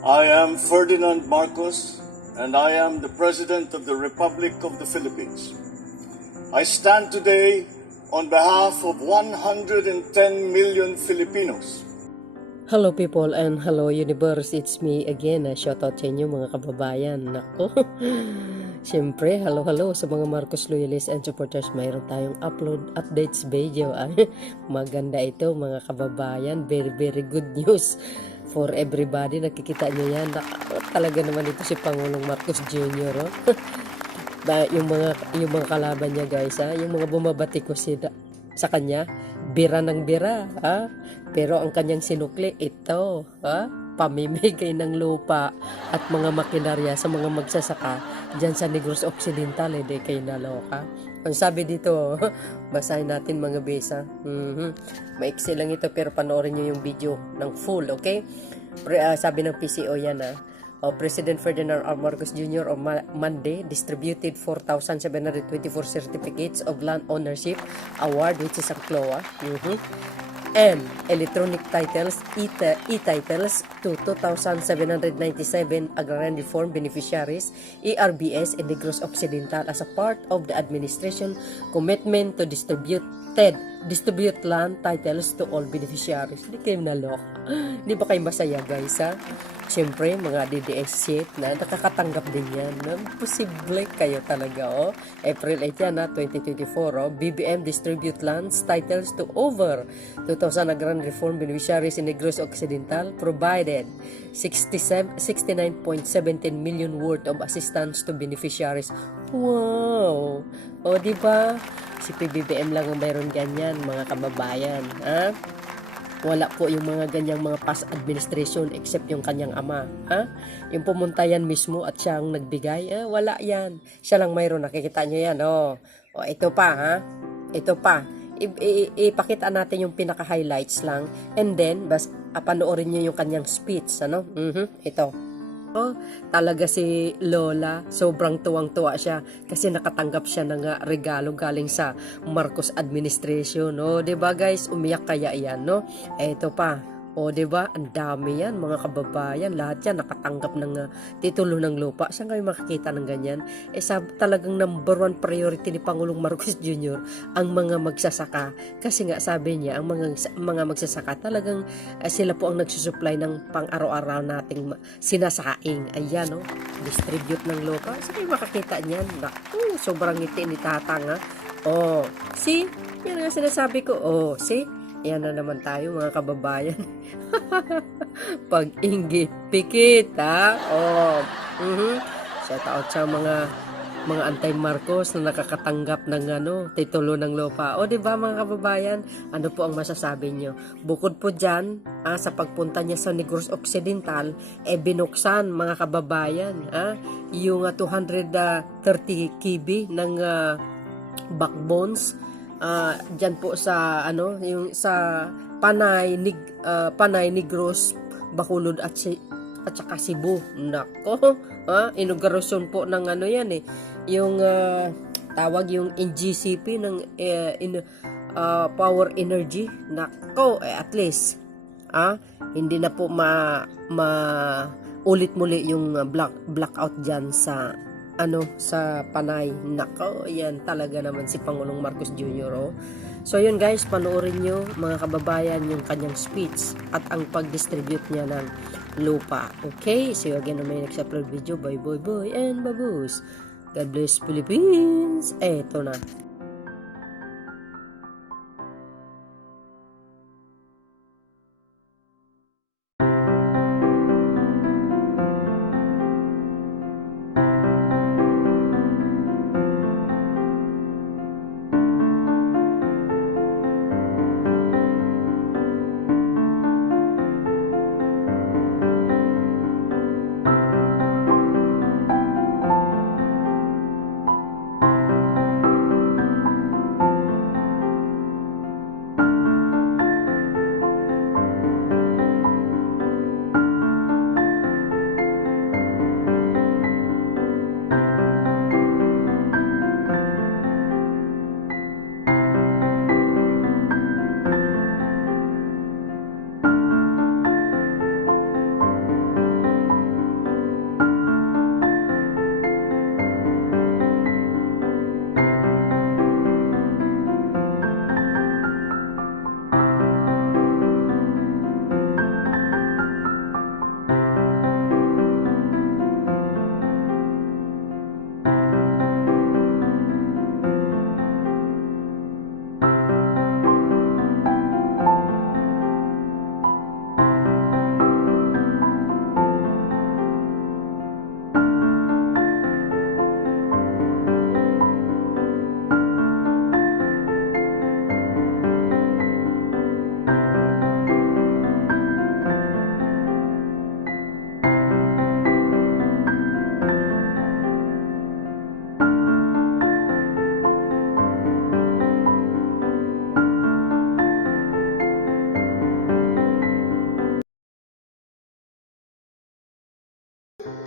I am Ferdinand Marcos, and I am the President of the Republic of the Philippines. I stand today on behalf of 110 million Filipinos. Hello people and hello universe, it's me again. Shoutout sa inyo mga kababayan. Nako, siyempre hello sa mga Marcos loyalists and supporters. Mayroon tayong updates video. Maganda ito mga kababayan, very good news for everybody. Nakikita nyo yan. Talaga naman ito si Pangulong Marcos Jr. Oh. yung mga kalaban niya guys, yung mga bumabati ko sa kanya, bira ng bira, pero ang kanyang sinukli ito, pamimigay ng lupa at mga makinarya sa mga magsasaka dyan sa Negros Occidental. Hindi kayo naloka. Ang sabi dito, basahin natin mga besa. Maiksi lang ito pero panoorin nyo yung video ng full, okay? Sabi ng PCO yan, President Ferdinand R. Marcos Jr. on Monday distributed 4,724 certificates of land ownership award, which is ang CLOA, and electronic titles, e-titles to 2,797 agrarian reform beneficiaries, ERBS, in Negros Occidental as a part of the administration commitment to distribute land titles to all beneficiaries. Hindi kayo nalok. Hindi ba kayo masaya guys, Siyempre, mga DDS shit na nakakatanggap din yan. Posible kayo talaga, April 8 yan, 2024, BBM distribute lands titles to over 2,000 agrarian reform beneficiaries in Negros Occidental, provided 69.17 million worth of assistance to beneficiaries. Wow! O, diba? Si PBBM lang ang mayroon ganyan, mga kababayan, Wala po yung mga ganyang mga past administration except yung kanyang ama. Yung pumunta yan mismo at siya ang nagbigay. Wala yan. Siya lang mayroon. Nakikita nyo yan. Ito pa. Ito pa. Ipakita natin yung pinaka-highlights lang. And then, panoorin nyo yung kanyang speech. Ito. Talaga si Lola, sobrang tuwang-tuwa siya kasi nakatanggap siya ng regalo galing sa Marcos administration, 'di ba guys? Umiyak kaya 'yan, Ito pa. 'Di ba? Ang dami 'yan, mga kababayan, lahat 'yan nakatanggap ng titulo ng lupa. Saan kayo makikita ng ganyan? Talagang number one priority ni Pangulong Marcos Jr. ang mga magsasaka. Kasi nga sabi niya, ang mga magsasaka talagang sila po ang nagsusupply ng pang-araw-araw nating sinasaing. Ayan, distribute ng lupa. Saan kayo makakita niyan? Naku, sobrang ngiti ni Tatang, see? Yan nga sinasabi ko. See? Yan na naman tayo mga kababayan. Pag-inggit, pikit, Shout out sa mga anti-Marcos na nakakatanggap ng titulo ng lupa. Di ba mga kababayan? Ano po ang masasabi nyo? Bukod po dyan, sa pagpunta niya sa Negros Occidental, binuksan mga kababayan, yung 230 kb ng backbones, diyan po sa yung sa Panay, Negros, Bacolod at saka Cebu. Nako, inaugurasyon po ng yan yung tawag yung NGCP ng power energy. Nako, at least hindi na po ulit muli yung blackout diyan sa sa Panay. Nako, yan talaga naman si Pangulong Marcos Jr. So yun guys, panoorin nyo mga kababayan yung kanyang speech at ang pag-distribute niya ng lupa. Okay, see you again on my next upload video. Bye and babus. God bless Philippines. Eto na.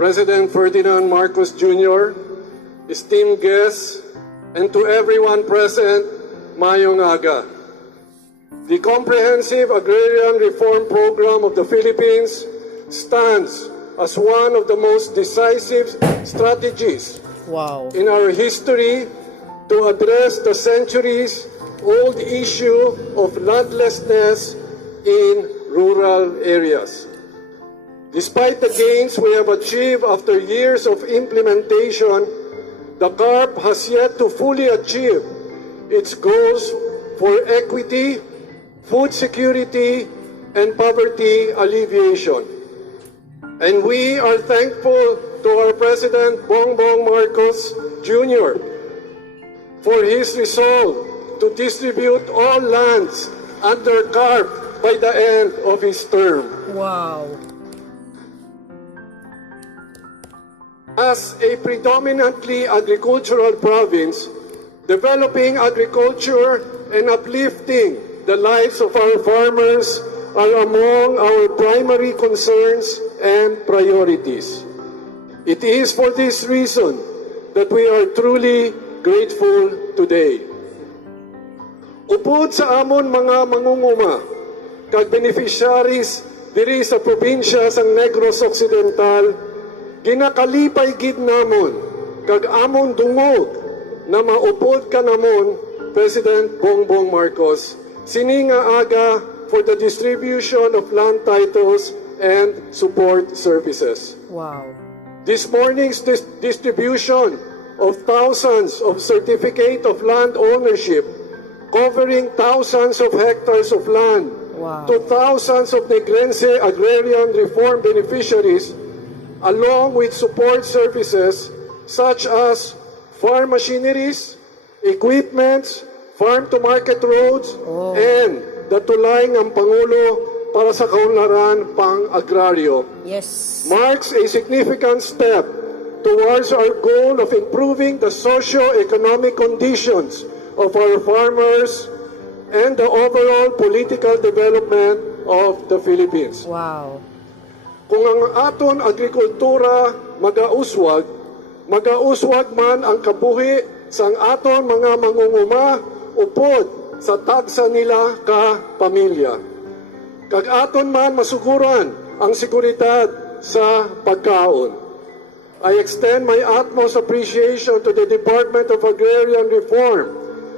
President Ferdinand Marcos Jr., esteemed guests, and to everyone present, Mayong Aga. The Comprehensive Agrarian Reform Program of the Philippines stands as one of the most decisive strategies Wow. in our history to address the centuries-old issue of landlessness in rural areas. Despite the gains we have achieved after years of implementation, the CARP has yet to fully achieve its goals for equity, food security, and poverty alleviation. And we are thankful to our President Bongbong Marcos Jr. for his resolve to distribute all lands under CARP by the end of his term. Wow. As a predominantly agricultural province, developing agriculture and uplifting the lives of our farmers are among our primary concerns and priorities. It is for this reason that we are truly grateful today. Upod sa amon mga mangunguma, kag beneficiaries diri sa probinsya sang Negros Occidental, ginakalipay gid namon kag amon dungog na maupod ka namon President Bongbong Marcos sininga aga for the distribution of land titles and support services. Wow. This morning's distribution of thousands of certificate of land ownership covering thousands of hectares of land Wow. to thousands of Negrense agrarian reform beneficiaries along with support services such as farm machineries, equipments, farm-to-market roads, and the tulay ng Pangulo para sa kaunlaran pang-agraryo Yes. marks a significant step towards our goal of improving the socio-economic conditions of our farmers and the overall political development of the Philippines. Wow. Kung ang aton agrikultura magauswag man ang kabuhi sang aton mga mangunguma upod sa tagsa nila ka pamilya. Kag aton man masuguran ang seguridad sa pagkaon. I extend my utmost appreciation to the Department of Agrarian Reform,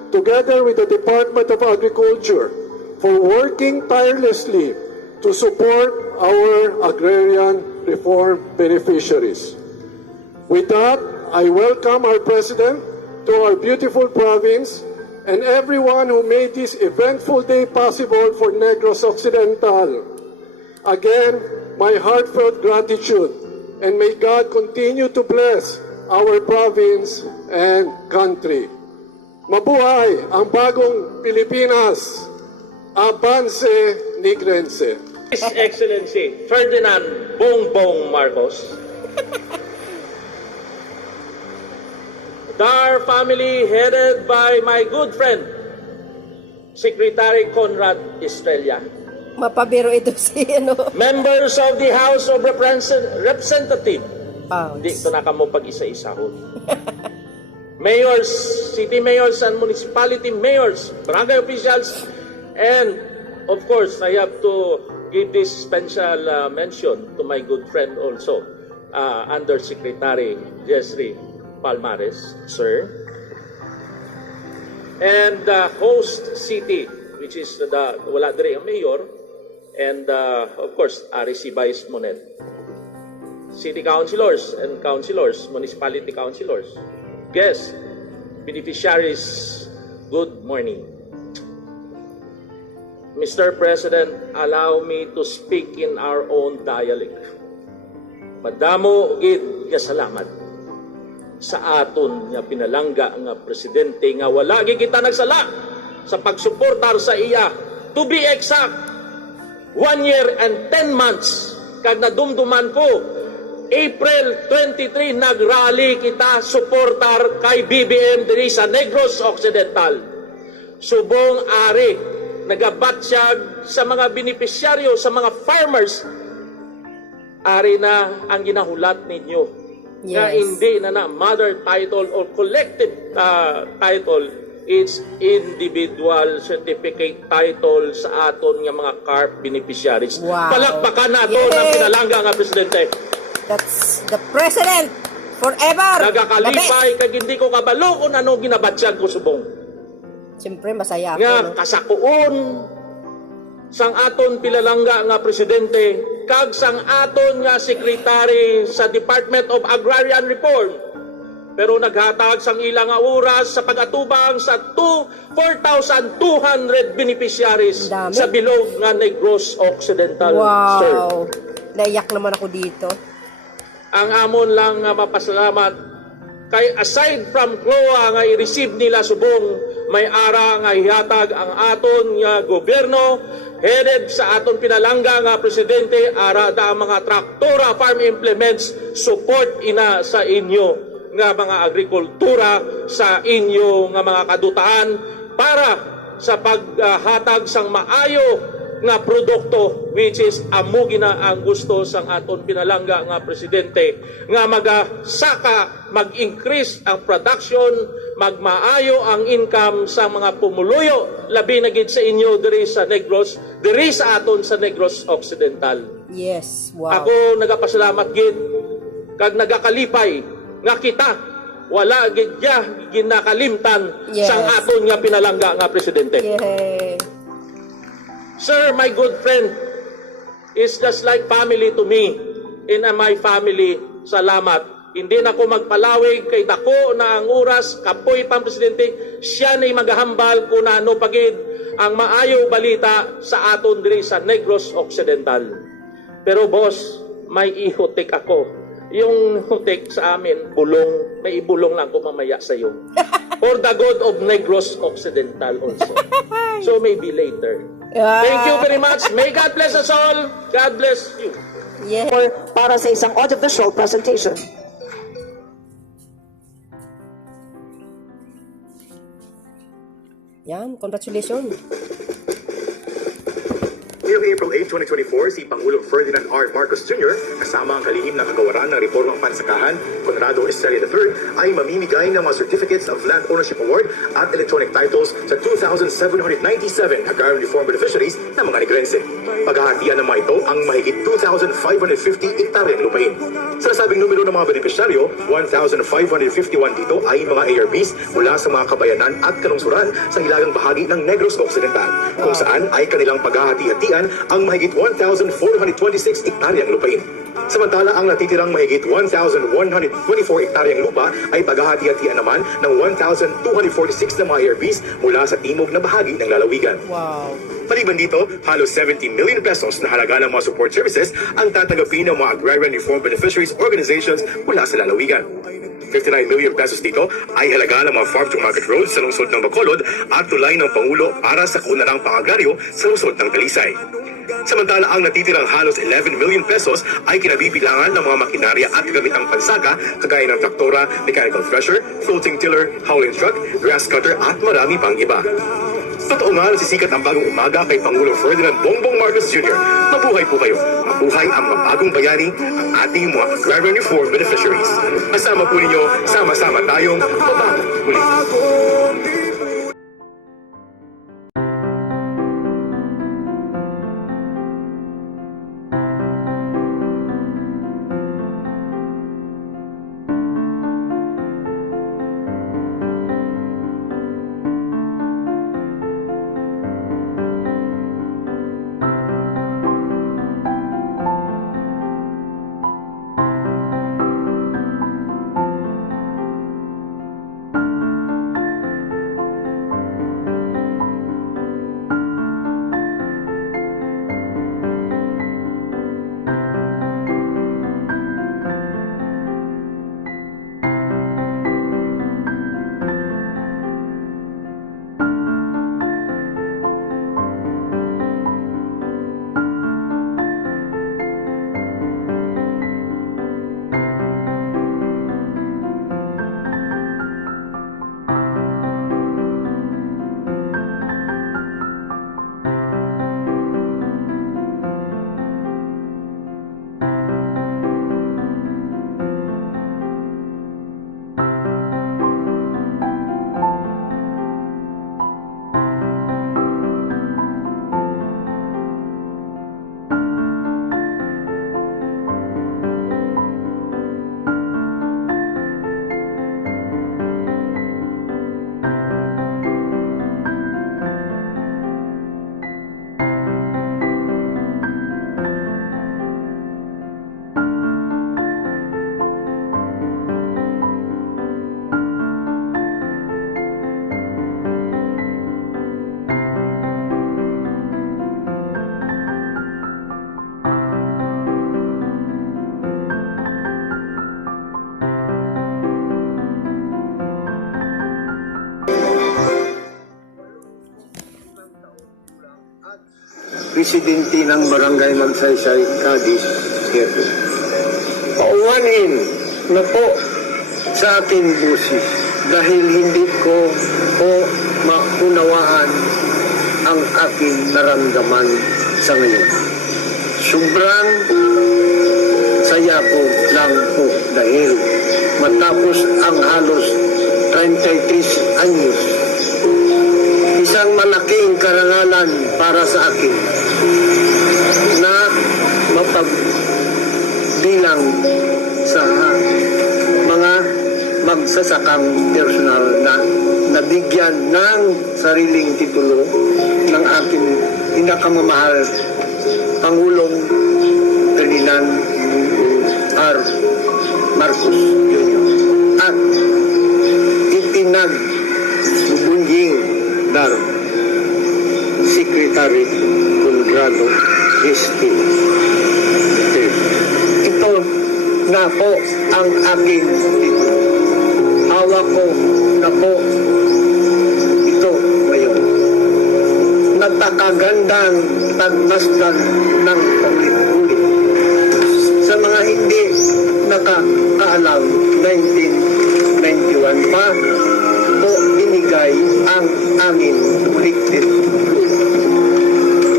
together with the Department of Agriculture, for working tirelessly to support our agrarian reform beneficiaries. With that, I welcome our President to our beautiful province and everyone who made this eventful day possible for Negros Occidental. Again, my heartfelt gratitude, and may God continue to bless our province and country. Mabuhay ang bagong Pilipinas! Avance Negrense! His Excellency Ferdinand Bongbong Marcos, Dar family headed by my good friend, Secretary Conrad Estrella, Mapabiro ito si ano. members of the House of Representatives, Pounds. di ito na kamo pag-isa-isahon, mayors, city mayors and municipality mayors, barangay officials, and of course, I have to give this special mention to my good friend also, Undersecretary Jesry Palmares, sir. And the host city, which is the wala diri ang mayor, and of course, RC Vice Monet. City councilors and councilors, municipality councilors, guests, beneficiaries, good morning. Mr. President, allow me to speak in our own dialect. Madamo gid nga salamat sa aton nga pinalangga nga presidente nga wala gid kita nagsala sa pagsuportar sa iya. To be exact, 1 year and 10 months kag nadumduman ko April 23 nagrally kita suportar kay BBM diri sa Negros Occidental. Subong ari nagabatsyag sa mga benepisyaryo, sa mga farmers ari na ang ginahulat ninyo. Nga Yes. hindi na mother title or collective title, it's individual certificate title sa aton nga mga CARP beneficiaries. Wow. Palakpakan nato Yes. ng pinalangga nga presidente. That's the president forever. Nagakalipay kag hindi ko kabalo kung ano ginabatsyag ko subong. Siyempre, masaya ako. Nga No? kasakuon sang aton pilalangga nga presidente kag sang aton nga secretary sa Department of Agrarian Reform, pero naghatag sang ilang nga oras sa pag-atubang sa 4,200 beneficiaries Dami. sa bilog nga Negros Occidental, sir. Wow. Naiyak naman ako dito. Ang amon lang nga mapasalamat kay aside from CLOA nga i-receive nila subong, may ara nga ihatag ang aton nga gobyerno headed sa aton pinalangga nga presidente, ara da ang mga traktora, farm implements, support ina sa inyo nga mga agrikultura, sa inyo nga mga kadutaan para sa paghatag sang maayo nga produkto, which is amo gina ang gusto sang aton pinalangga nga presidente, nga magasaka, mag-increase ang production, magmaayo ang income sa mga pumuluyo, labi na gid sa inyo diri sa Negros, diri sa aton sa Negros Occidental. Yes, wow. Ako nagapasalamat gid kag nagakalipay nga kita wala gid ginakalimtan Yes. sang aton nga pinalangga nga presidente. Yay. Sir, my good friend is just like family to me. In my family, salamat. Hindi na ako magpalawig kay dako na ang oras, kapoy pang presidente, siya na'y maghahambal kung ano pagid ang maayo balita sa aton diri sa Negros Occidental. Pero boss, may ihutik ako. Yung hutik sa amin, bulong, may ibulong lang ko mamaya sa iyo. For the good of Negros Occidental also. So maybe later. Thank you very much. May God bless us all. God bless you. Yeah. Para sa isang audiovisual presentation. Yan, congratulations. Ngayong April 8, 2024, si Pangulong Ferdinand R. Marcos Jr. kasama ang kalihim na kagawaran ng Reformang Pansakahan, Conrado Estrella III, ay mamimigay ng mga Certificates of Land Ownership Award at electronic titles sa 2,797 agrarian reform beneficiaries na mga Negrense. Paghahatian ng mga ito ang mahigit 2,550 hektaryang lupain. Sa nasabing numero ng mga benepisyaryo, 1,551 dito ay mga ARBs mula sa mga kabayanan at kalungsuran sa hilagang bahagi ng Negros Occidental, kung saan ay kanilang paghahati-hatian ang mahigit 1,426 hektaryang lupain. Samantala, ang natitirang mahigit 1,124 hektaryang lupa ay paghahati-hatian naman ng 1,246 na mga ARBs mula sa timog na bahagi ng lalawigan. Wow. Maliban dito, halos 70 million pesos na halaga ng mga support services ang tatanggapin ng mga agrarian reform beneficiaries organizations mula sa lalawigan. 59 million pesos dito ay halaga ng mga farm-to-market roads sa lungsod ng Bacolod at tulay ng Pangulo para sa kaunarang pangagraryo sa lungsod ng Talisay. Samantala, ang natitirang halos 11 million pesos ay kinabibilangan ng mga makinarya at gamitang pansaka kagaya ng traktora, mechanical thresher, floating tiller, hauling truck, grass cutter at marami pang iba. Totoo nga nasisikat ang bagong umaga kay Pangulong Ferdinand Bongbong Marcos Jr. Mabuhay po kayo. Mabuhay ang mabagong bayani, ang ating mga agrarian reform beneficiaries. Kasama po ninyo, sama-sama tayong mabago muli. presidente ng Barangay Magsaysay, Cadiz, Quezon. Pauwanin na po sa aking busis dahil hindi ko po maunawaan ang aking naramdaman sa ngayon. Sobrang saya ko lang po dahil matapos ang halos 33 anyos, isang malaking karangalan para sa akin na mapagbilang sa mga magsasakang personal na nabigyan ng sariling titulo ng aking pinakamamahal Pangulong Ferdinand R. Marcos Jr. at ipinagbubunjing dar Secretary Conrado Cristina. Ito na po ang aking titulo. Hawak ko na po ito ngayon. Napakagandang pagmasdan ng paulit-ulit. Sa mga hindi nakakaalam, 1991 pa po binigay ang amin elected.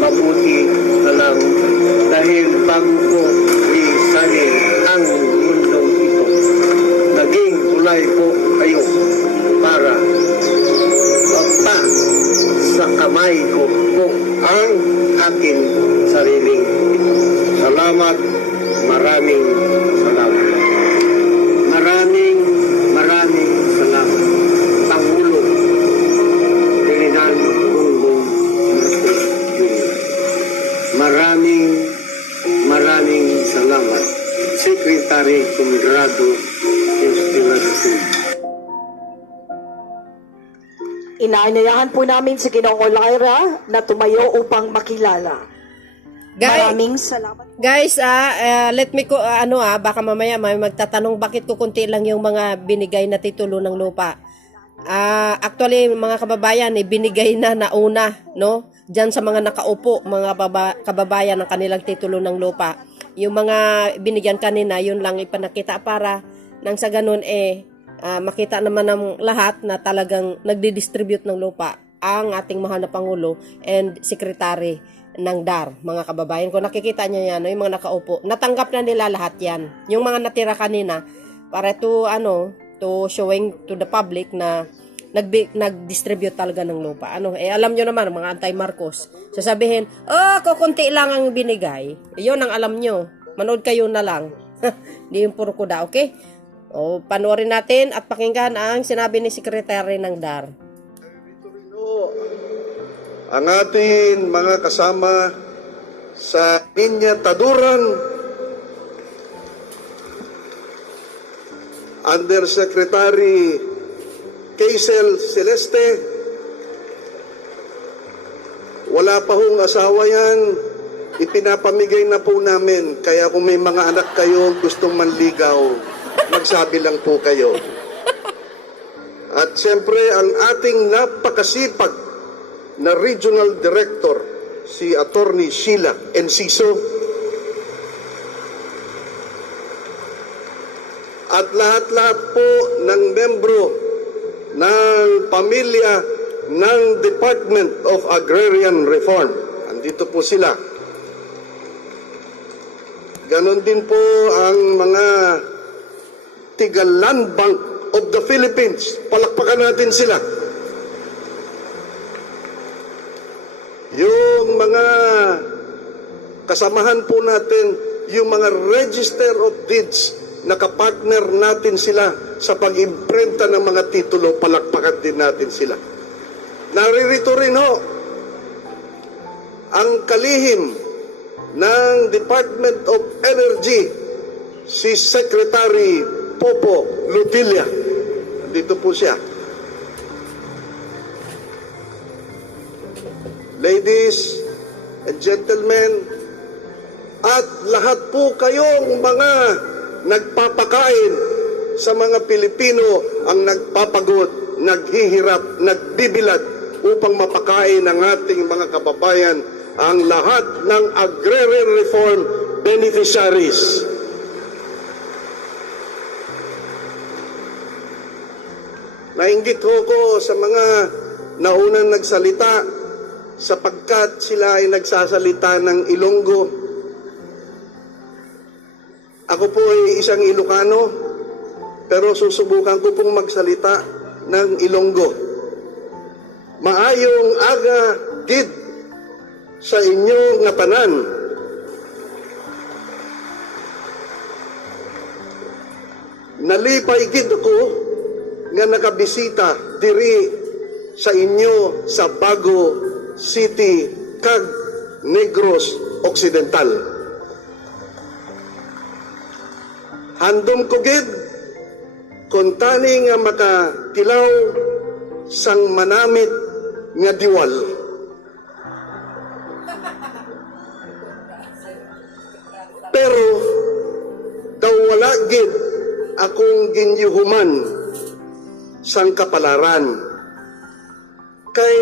Mabuti na lang dahil bago ko isalin ang mundong ito, naging ulay po kayo para pa sa kamay ko po ang akin sariling ito. Salamat, maraming salamat. Maraming salamat. Pangulo Ferdinand Bongbong Marcos Jr. Maraming salamat. Secretary Conrado Cristina. Inaanyayahan po namin si Ginoong Olaira na tumayo upang makilala. Maraming salamat. Guys, let me baka mamaya may magtatanong bakit ko kunti lang yung mga binigay na titulo ng lupa. Actually, mga kababayan, binigay na nauna, no? Diyan sa mga nakaupo, mga kababayan ng kanilang titulo ng lupa. Yung mga binigyan kanina, yun lang ipanakita para nang sa ganun makita naman ng lahat na talagang nagdi-distribute ng lupa ang ating mahal na Pangulo and Secretary ng DAR, mga kababayan. Kung nakikita niyo yan, yung mga nakaupo, natanggap na nila lahat yan. Yung mga natira kanina, para to showing to the public na nag-distribute talaga ng lupa. Alam nyo naman, mga anti-Marcos, sasabihin, kukunti lang ang binigay. Yun ang alam nyo. Manood kayo na lang. Hindi yung puro kuda, okay? Panoorin natin at pakinggan ang sinabi ni Secretary ng DAR. Ang ating mga kasama sa linyataduran, Undersecretary Kaisel Celeste, wala pa hong asawa yan, ipinapamigay na po namin, kaya kung may mga anak kayo gustong manligaw, magsabi lang po kayo. At siyempre ang ating napakasipag na Regional Director, si Attorney Sheila Enciso, at lahat-lahat po ng membro ng pamilya ng Department of Agrarian Reform. Andito po sila. Ganon din po ang mga tiga Land Bank of the Philippines. Palakpakan natin sila. Yung mga kasamahan po natin, yung mga Register of Deeds, nakapartner natin sila sa pag-imprenta ng mga titulo, palakpakan din natin sila. Naririto rin ho ang kalihim ng Department of Energy, si Secretary Popo Lutilla. Dito po siya. Ladies and gentlemen, at lahat po kayong mga nagpapakain sa mga Pilipino, ang nagpapagod, naghihirap, nagbibilad upang mapakain ang ating mga kababayan ang lahat ng agrarian reform beneficiaries. Nainggit ko sa mga naunang nagsalita sapagkat sila ay nagsasalita ng Ilonggo. Ako po ay isang Ilocano, pero susubukan ko pong magsalita ng Ilonggo. Maayong aga gid sa inyo nga tanan. Nalipay gid ako nga nakabisita diri sa inyo sa Bago City kag Negros Occidental. Handom ko gid kung tani nga makatilaw sang manamit nga diwal. Pero daw wala gid akong ginyuhuman sang kapalaran. Kay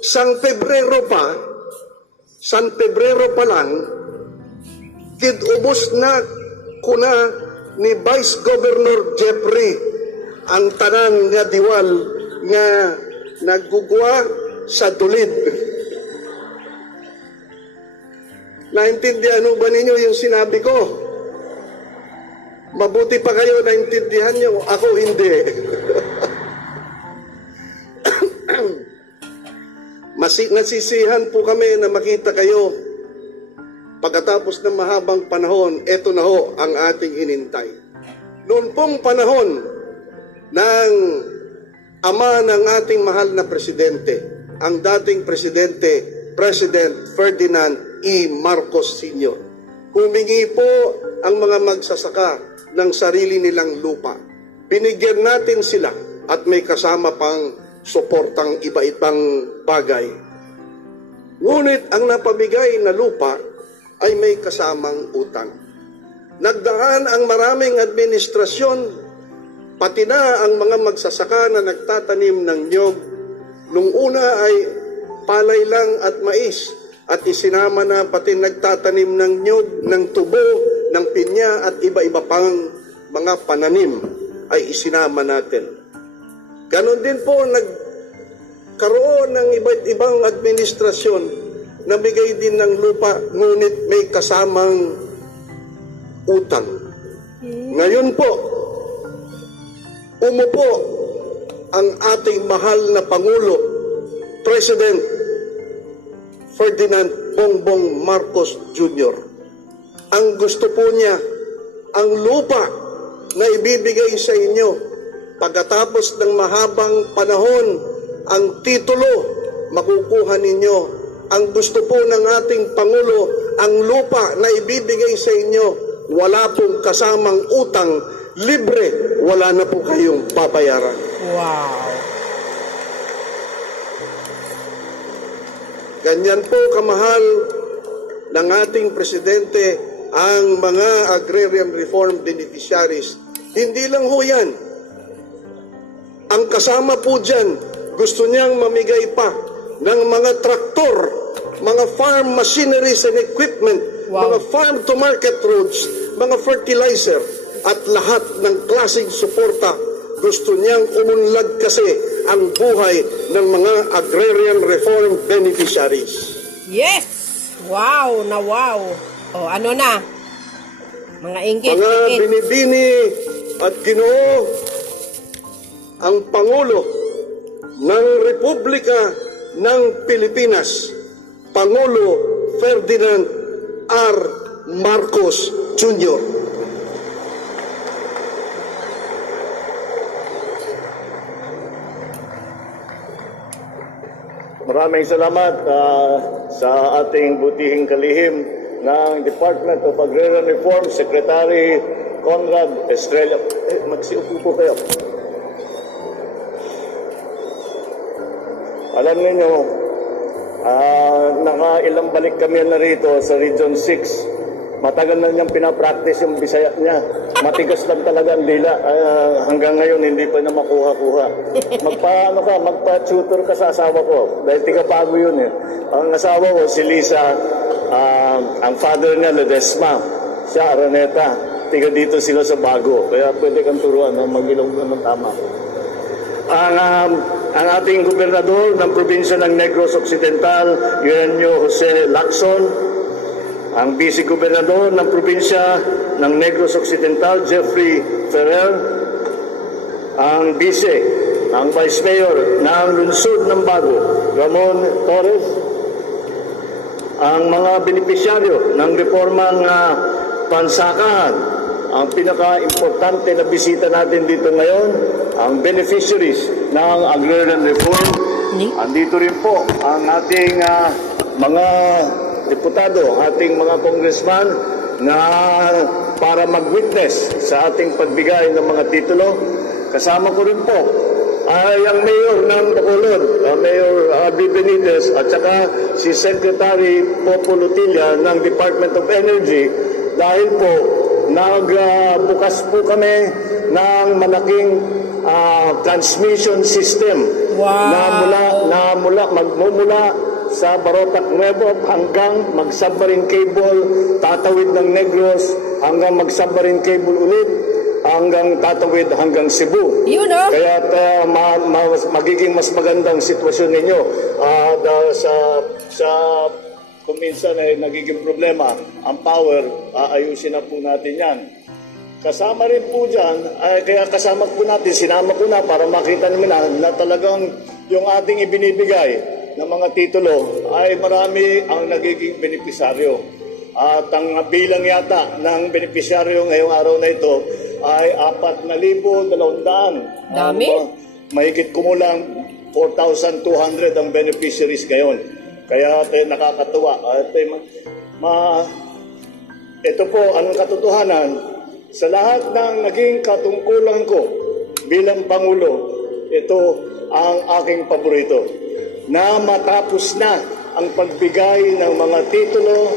sang Pebrero pa lang, gid ubos na kuna ni Vice Governor Jeffrey ang tanan nga diwal nga naggugwa sa dulid. Naintindihan ba ninyo yung sinabi ko? Mabuti pa kayo naintindihan nyo, ako hindi. Nasisihan po kami na makita kayo pagkatapos ng mahabang panahon. Eto na ho ang ating hinintay. Noon pong panahon ng ama ng ating mahal na presidente, ang dating presidente, President Ferdinand E. Marcos Sr., humingi po ang mga magsasaka ng sarili nilang lupa. Binigyan natin sila at may kasama pang suportang iba-ibang bagay. Ngunit ang napamigay na lupa ay may kasamang utang. Nagdaan ang maraming administrasyon, pati na ang mga magsasaka na nagtatanim ng niyog. Nung una ay palay lang at mais, at isinama na pati nagtatanim ng niyog, ng tubo, ng pinya at iba-iba pang mga pananim ay isinama natin. Ganon din po nagkaroon ng iba't ibang administrasyon na bigay din ng lupa ngunit may kasamang utang. Ngayon po, umupo ang ating mahal na Pangulo, President Ferdinand Bongbong Marcos Jr. Ang gusto po niya, ang lupa na ibibigay sa inyo pagkatapos ng mahabang panahon, ang titulo makukuha ninyo. Ang gusto po ng ating Pangulo, ang lupa na ibibigay sa inyo, wala pong kasamang utang, libre, wala na po kayong babayaran. Wow. Ganyan po kamahal ng ating presidente ang mga agrarian reform beneficiaries. Hindi lang ho yan. Ang kasama po dyan, gusto niyang mamigay pa ng mga traktor, mga farm machineries and equipment, mga farm-to-market roads, mga fertilizer, at lahat ng klaseng suporta. Gusto niyang umunlad kasi ang buhay ng mga agrarian reform beneficiaries. Yes! Wow na wow. O, ano na? Mga inggit. Mga binibini at Ginoo, ang Pangulo ng Republika ng Pilipinas, Pangulo Ferdinand R. Marcos Jr. Maraming salamat sa ating butihing kalihim ng Department of Agrarian Reform, Secretary Conrad Estrella. Magsiupo po kayo. Alam niyo, nakailang balik kami na rito sa Region 6. Matagal na niyang pinapractice yung Bisaya niya. Matigas lang talaga ang dila. Hanggang ngayon hindi pa na makuha-kuha. Magpa-tutor ka sa asawa ko. Dahil tiga-bago yun eh. Ang asawa ko si Lisa, ang father niya Ledesma. Siya Araneta. Tiga dito sila sa Bago. Kaya pwede kang turuan na mag-ilong ng tama. Ang ating gobernador ng probinsya ng Negros Occidental, Eugenio Jose Lacson, ang vice-gobernador ng probinsya ng Negros Occidental, Jeffrey Ferrer, ang vice mayor ng lungsod ng Bago, Ramon Torres, ang mga benepisyaryo ng reformang pansakahan, ang pinaka-importante na bisita natin dito ngayon, ang beneficiaries ng agrarian reform. Andito rin po ang ating mga deputado, ating mga congressman na para mag-witness sa ating pagbigay ng mga titulo. Kasama ko rin po ay ang mayor ng Bacolod, Mayor Albi Benitez, at saka si Secretary Popo Lutilla ng Department of Energy, dahil po nagbukas po kami ng malaking transmission system na magmumula sa Barotac Nuevo hanggang mag-submarine cable, tatawid ng Negros, hanggang mag-submarine cable ulit, hanggang tatawid hanggang Cebu. Kaya magiging mas magandang sitwasyon ninyo. Kung minsan ay nagiging problema, ang power, ayusin na po natin yan. Kasama rin po dyan, kaya kasama po natin, sinama ko na para makita namin na talagang yung ating ibinibigay ng mga titulo ay marami ang nagiging benepisaryo. At ang bilang yata ng benepisyaryo ngayong araw na ito ay 4,200. Dami? Mahigit kumulang 4,200 ang beneficiaries ngayon. Kaya nakakatuwa. Ito po ang katotohanan. Sa lahat ng naging katungkulan ko bilang Pangulo, ito ang aking paborito. Na matapos na ang pagbigay ng mga titulo,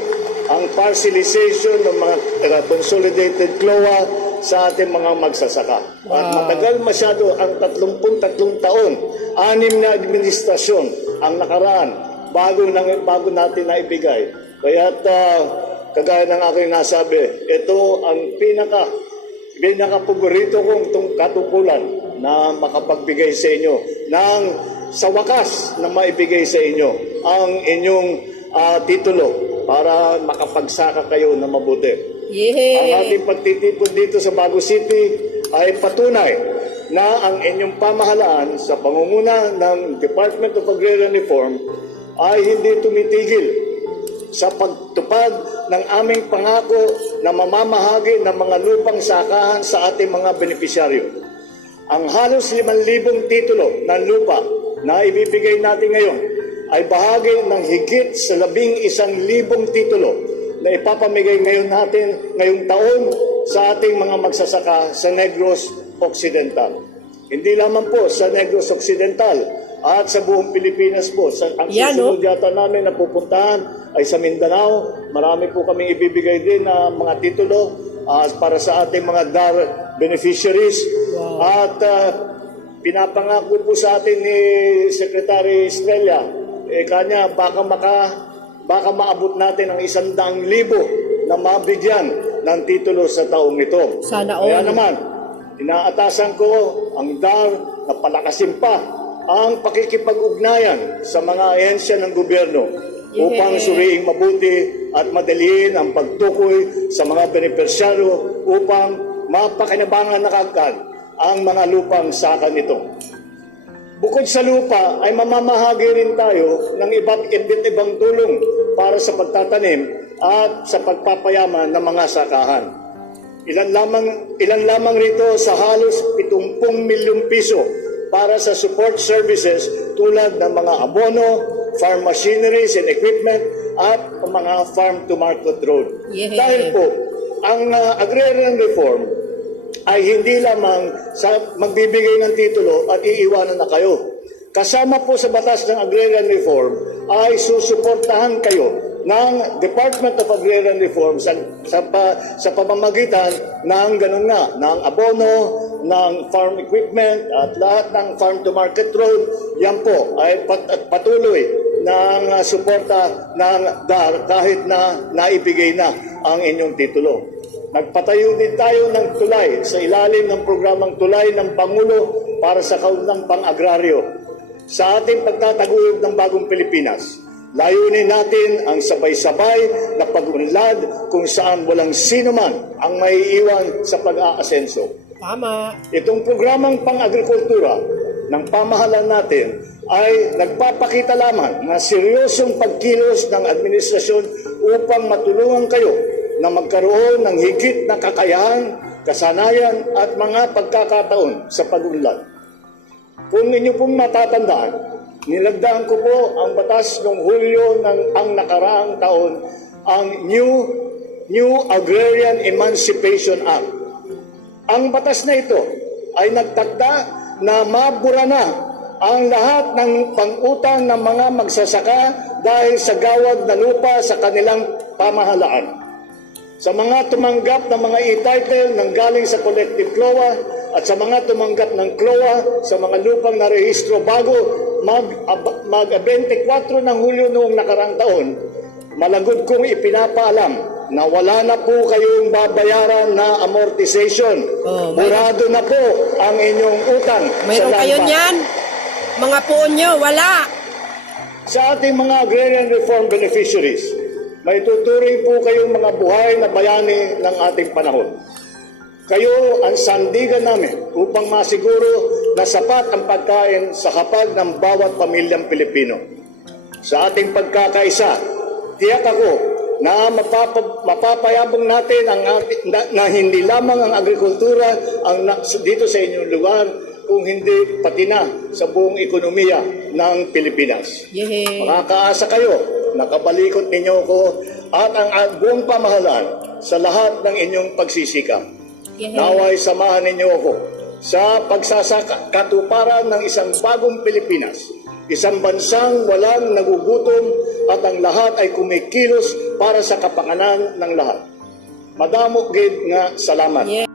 ang parcelization ng mga consolidated CLOA sa ating mga magsasaka. At matagal masyado ang 33 taon, 6 na administrasyon ang nakaraan bago natin naibigay. Kaya kagaya ng aking nasabi, ito ang pinaka-paborito kong katungkulan na makapagbigay sa inyo ng sa wakas na maibigay sa inyo ang inyong titulo para makapagsaka kayo na mabuti. Ang ating pagtitipon dito sa Bago City ay patunay na ang inyong pamahalaan sa pangunguna ng Department of Agrarian Reform ay hindi tumitigil sa pagtupad ng aming pangako na mamamahagi ng mga lupang sakahan sa ating mga benepisyaryo. Ang halos 5,000 titulo ng lupa na ibibigay natin ngayon ay bahagi ng higit sa 11,000 titulo na ipapamigay ngayong taon sa ating mga magsasaka sa Negros Occidental. Hindi lamang po sa Negros Occidental at sa buong Pilipinas po. Ang susunod yata namin na pupuntahan ay sa Mindanao. Marami po kaming ibibigay din na mga titulo para sa ating mga DAR beneficiaries. At pinapangako po sa atin ni Secretary Estrella, kanya baka maabot natin ang 100,000 na mabigyan ng titulo sa taong ito. Sana all. Kaya naman, inaatasan ko ang DAR na palakasin pa ang pakikipag-ugnayan sa mga ahensya ng gobyerno upang suriing mabuti at madaliin ang pagtukoy sa mga benepisyaryo upang mapakinabangan na kaagad ang mga lupang saka nito. Bukod sa lupa ay mamamahagi rin tayo ng ibang tulong para sa pagtatanim at sa pagpapayaman ng mga sakahan. Ilan lamang rito sa halos 70 milyong piso para sa support services tulad ng mga abono, farm machineries and equipment at mga farm-to-market road. Dahil po, ang agrarian reform ay hindi lamang sa magbibigay ng titulo at iiwanan na kayo. Kasama po sa batas ng agrarian reform ay susuportahan kayo ng Department of Agrarian Reform sa pamamagitan ng ganun nga, ng abono, ng farm equipment at lahat ng farm to market road, yan po ay patuloy ng suporta ng DAR kahit na naibigay na ang inyong titulo. Nagpatayo din tayo ng tulay sa ilalim ng programang Tulay ng Pangulo para sa kaunang pang-agraryo sa ating pagtataguyod ng bagong Pilipinas. Layunin natin ang sabay-sabay na pag-unlad kung saan walang sino man ang maiiwan sa pag-aasenso. Tama. Itong programang pang-agrikultura ng pamahalaan natin ay nagpapakita lamang na seryosong pagkilos ng administrasyon upang matulungan kayo na magkaroon ng higit na kakayahan, kasanayan at mga pagkakataon sa pag-unlad. Kung inyo pong matatandaan, nilagdaan ko po ang batas noong Hulyo ng ang nakaraang taon, ang New Agrarian Emancipation Act. Ang batas na ito ay nagtakda na mabura na ang lahat ng pang-utang ng mga magsasaka dahil sa gawad na lupa sa kanilang pamahalaan. Sa mga tumanggap ng mga e-title nang galing sa collective CLOA at sa mga tumanggap ng CLOA sa mga lupang narehistro bago mag-24 ng Hulyo noong nakarang taon, malagod kong ipinapaalam na wala na po kayong babayaran na amortization. Burado na po ang inyong utang Mayroon sa kayo land bank. niyan? Mga poon nyo, wala. Sa ating mga agrarian reform beneficiaries, may tuturing po kayong mga buhay na bayani ng ating panahon. Kayo ang sandigan namin upang masiguro na sapat ang pagkain sa hapag ng bawat pamilyang Pilipino. Sa ating pagkakaisa, tiyak ako na mapapayabong natin na hindi lamang ang agrikultura ang dito sa inyong lugar, kung hindi pati na sa buong ekonomiya ng Pilipinas. Yehey. Makakaasa kayo, nakabalikot ninyo ko at ang buong pamahalaan sa lahat ng inyong pagsisikap. Naway samahan ninyo ako sa pagsasakatuparan ng isang bagong Pilipinas, isang bansang walang nagugutom at ang lahat ay kumikilos para sa kapakanan ng lahat. Madamo gid nga salamat.